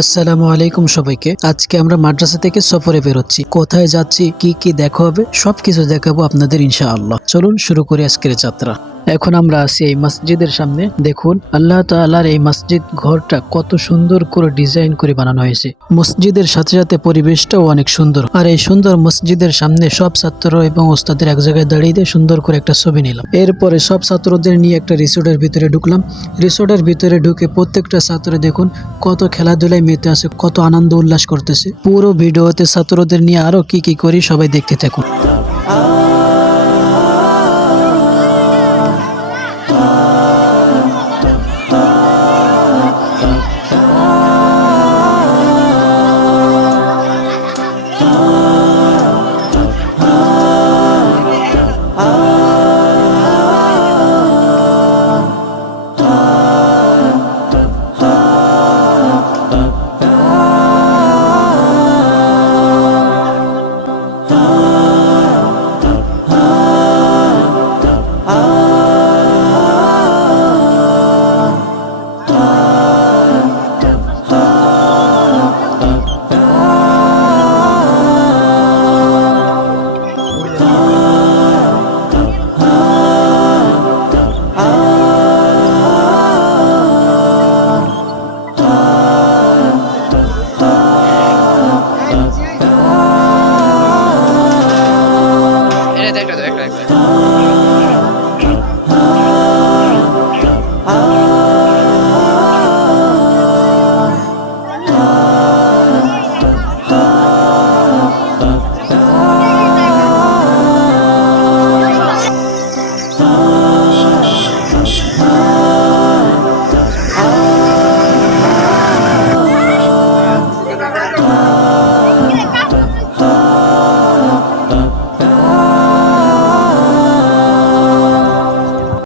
আসসালামু আলাইকুম সবাইকে। আজকে আমরা মাদ্রাসা থেকে সফরে বেরোচ্ছি। কোথায় যাচ্ছি, কি কি দেখা হবে, সবকিছু দেখাবো আপনাদের ইনশাআল্লাহ। চলুন শুরু করি আজকের যাত্রা। এখন আমরা আছি এই মসজিদের সামনে। দেখুন আল্লাহ তাআলার এই মসজিদ ঘরটা কত সুন্দর করে ডিজাইন করে বানানো হয়েছে। মসজিদের সাথে সাথে পরিবেশটাও অনেক সুন্দর। আর এই সুন্দর মসজিদের সামনে সব ছাত্র এবং ওস্তাদের এক জায়গায় দাঁড়িয়ে সুন্দর করে একটা ছবি নিলাম। এরপরে সব ছাত্রদের নিয়ে একটা রিসোর্টের ভিতরে ঢুকলাম। রিসোর্টের ভিতরে ঢুকে প্রত্যেকটা ছাত্র দেখুন কত খেলাধুলায় মেতে আছে, কত আনন্দ উল্লাস করতেছে। পুরো ভিডিওতে ছাত্রদের নিয়ে আরো কি কি করি সবাই দেখতে থাকুন।